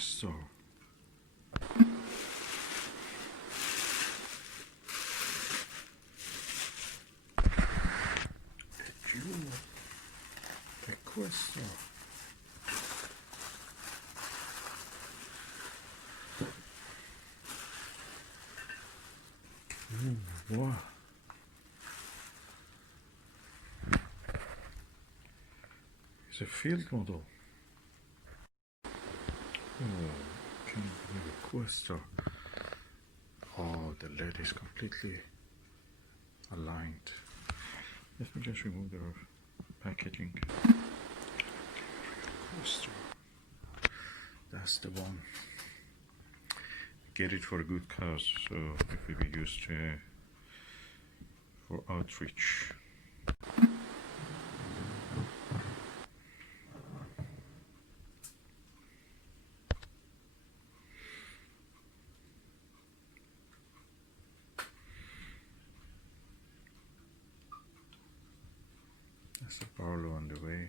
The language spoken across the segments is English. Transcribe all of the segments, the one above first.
Questar. The jewel. The Questar. Ooh, wow. It's a field model. Oh, can't believe a Questar. Oh, the lead is completely aligned. Let me just remove the packaging. Questar. That's the one. Get it for a good cause, so it will be used for outreach. That's the Barlow on the way.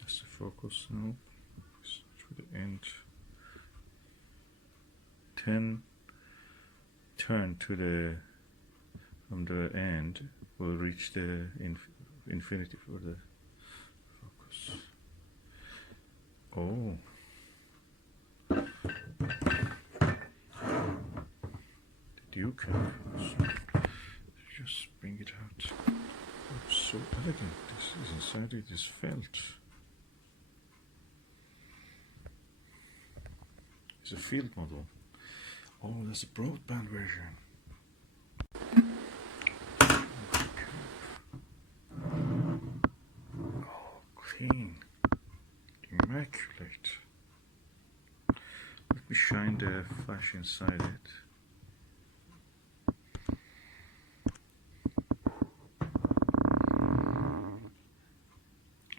That's the focus now. To the end. 10 turn to the from the end will reach the infinity for the focus. Oh, the Duke focus. Just bring it out. Oh, so elegant. This is inside it is felt. It's a field model. Oh, that's a broadband version. Oh, clean. Immaculate. Let me shine the flash inside it.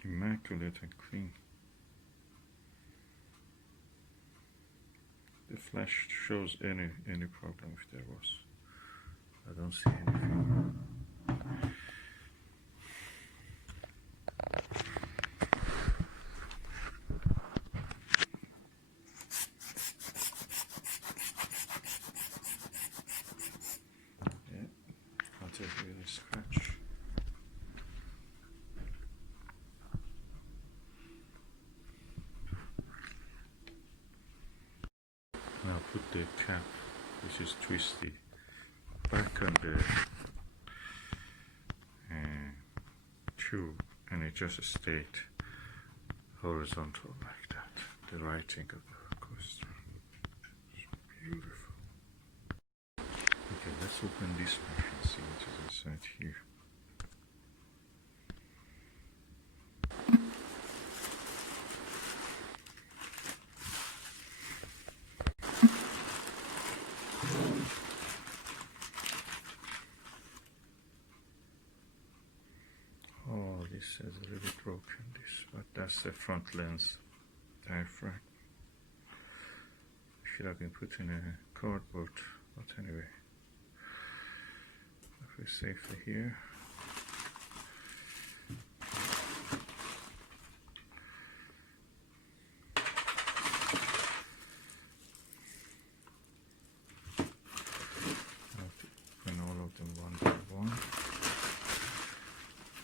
Immaculate and clean. The flash shows any problem if there was. I don't see anything. Yeah, not a really scratch. Now put the cap, which is twisty, back on the tube, and it just stayed horizontal like that. The writing of the Questar. It's beautiful. Okay, let's open this pack and see what is inside here. Oh, this has really broken this, but that's the front lens diaphragm. Should have been put in a cardboard, but anyway, if we're safely here. I have to open all of them one by one.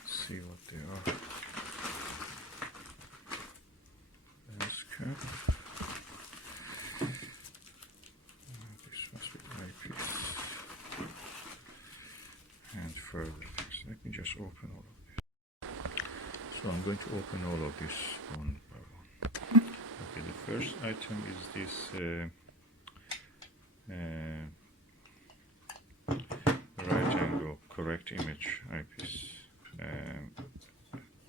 See what they are. Lens cap. This must be eyepiece. And further. So let me just open all of this. So I'm going to open all of this one by one. Okay, the first item is this right angle correct image eyepiece.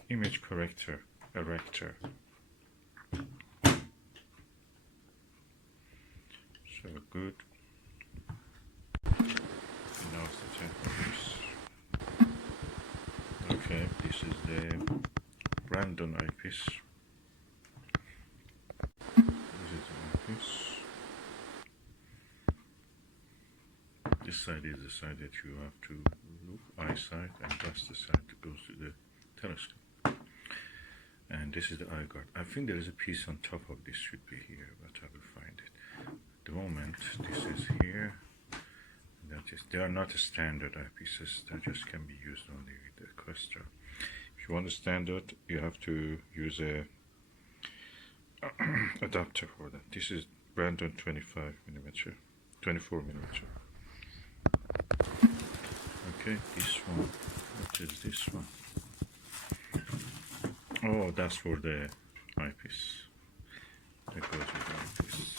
Image corrector, erector. So good. Now it's the temp of this. Okay, this is the brand Brandon eyepiece. This is the eyepiece. This side is the side that you have to look eyesight, and that's the side that goes to the telescope. And this is the eye guard. I think there is a piece on top of this, should be here, but I will find it. At the moment, this is here. That is, they are not standard eyepieces. They just can be used only with the Questar. If you want a standard, you have to use a adapter for that. This is Brandon 25mm, 24mm. Okay, this one. What is this one? Oh, that's for the eyepiece. That goes with the eyepiece.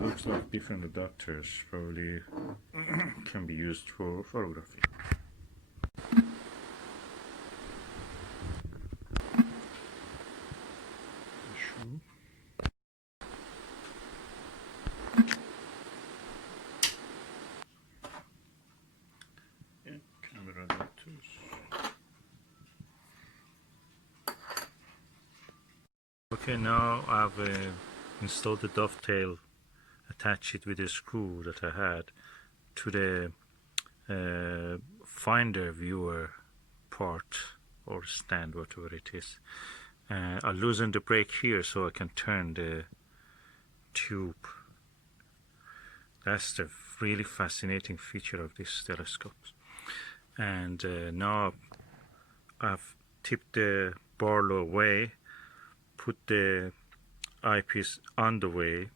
Looks like different adapters probably can be used for photography. Camera adapters. Okay, now I've installed the dovetail, attach it with a screw that I had to the finder viewer part or stand, whatever it is. I loosen the brake here so I can turn the tube. That's the really fascinating feature of this telescope. And now I've tipped the Barlow away, put the eyepiece on the way.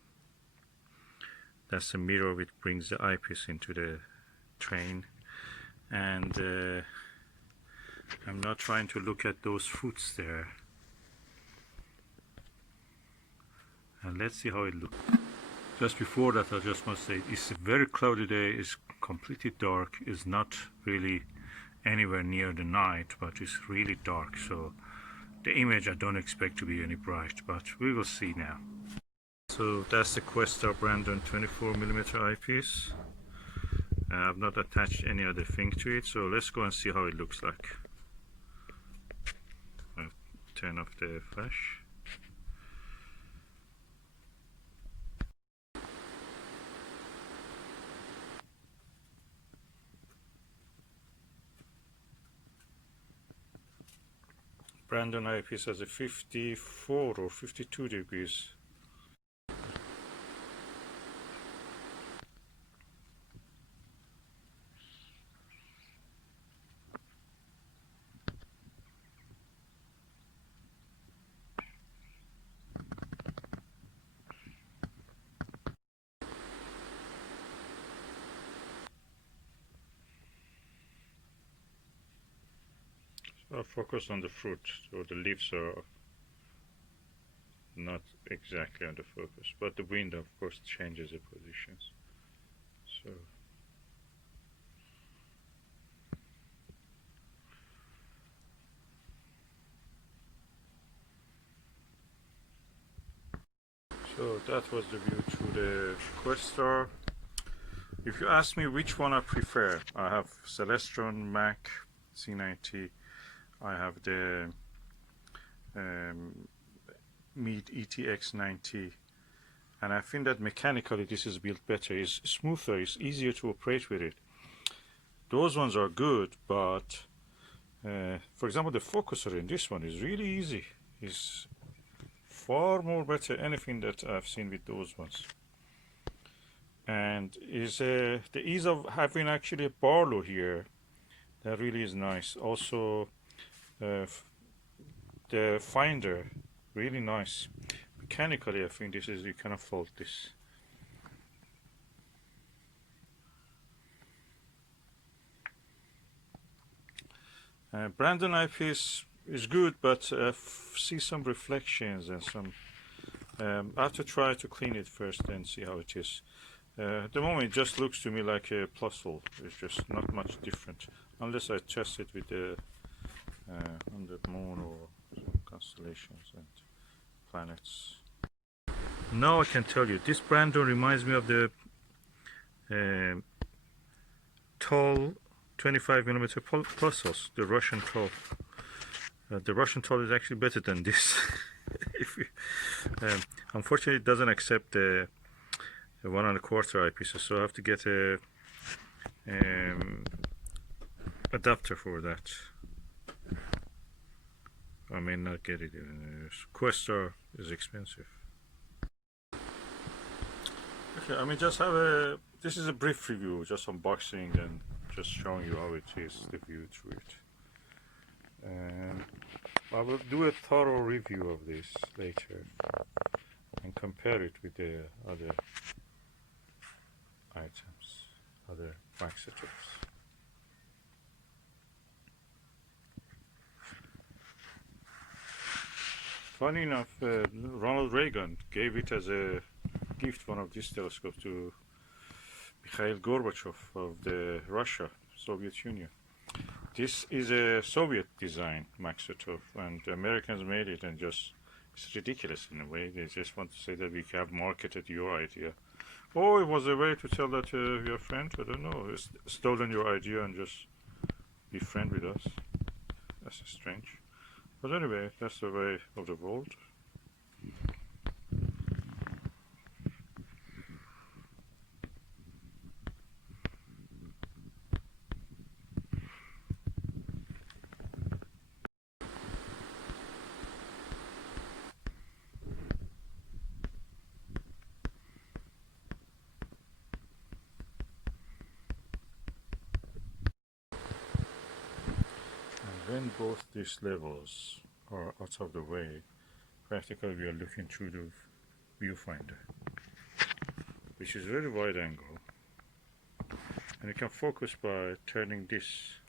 That's the mirror which brings the eyepiece into the train. And I'm not trying to look at those foots there. And let's see how it looks. Just before that, I just must say, it's a very cloudy day, it's completely dark, it's not really anywhere near the night, but it's really dark, so the image I don't expect to be any bright, but we will see now. So that's the Questar Brandon 24mm eyepiece. I've not attached any other thing to it, so let's go and see how it looks like. I'll turn off the flash. Brandon eyepiece has a 54 or 52 degrees. I'll focus on the fruit, so the leaves are not exactly on the focus, but the wind of course changes the positions. So that was the view through the Questar. If you ask me which one I prefer, I have Celestron Mac C90. I have the Meade ETX90, and I think that mechanically this is built better, it's smoother, it's easier to operate with it. Those ones are good, but for example the focuser in this one is really easy. It's far more better anything that I've seen with those ones. And is the ease of having actually a Barlow here, that really is nice. Also the finder, really nice. Mechanically I think this is, you cannot fault this. Brandon eyepiece is good, but see some reflections and some I have to try to clean it first and see how it is. At the moment it just looks to me like a plus hole. It's just not much different unless I test it with the on the moon or some constellations and planets. Now I can tell you, this Brandon reminds me of the tall 25mm pulsars, the Russian tall. The Russian tall is actually better than this. If you, unfortunately, it doesn't accept the 1 1/4 eyepieces, so I have to get a adapter for that. I may not get it. Questar is expensive. Okay, I mean, just have a. This is a brief review, just unboxing and just showing you how it is, the view through it. And I will do a thorough review of this later and compare it with the other items, other Maksutov. Funny enough, Ronald Reagan gave it as a gift, one of these telescopes, to Mikhail Gorbachev of the Russia, Soviet Union. This is a Soviet design Maksutov, and the Americans made it, and just it's ridiculous in a way. They just want to say that we have marketed your idea. Oh, it was a way to tell that your friend, I don't know, has stolen your idea and just be friend with us. That's strange. But anyway, that's the way of the world. When both these levels are out of the way, practically we are looking through the viewfinder, which is very wide angle, and you can focus by turning this,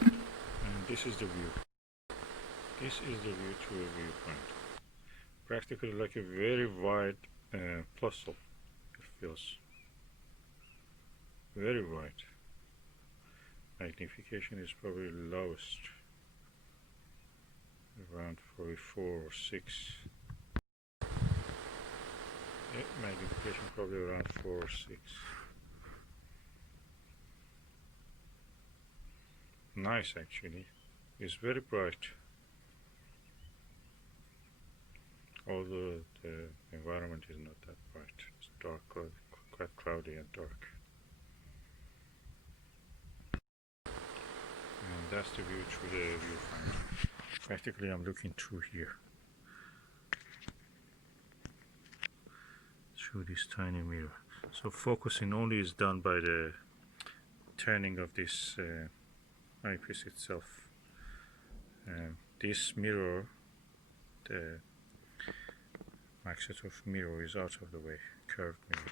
and this is the view. This is the view through a viewfinder. Practically like a very wide puzzle. It feels very wide. Magnification is probably lowest, around 44 or 6. Yeah, magnification probably around 4 or 6. Nice actually. It's very bright. Although the environment is not that bright. It's dark, quite cloudy and dark. And that's the view through the viewfinder. Practically I'm looking through here, through this tiny mirror. So focusing only is done by the turning of this eyepiece itself. This mirror, the Maksutov mirror, is out of the way, curved mirror.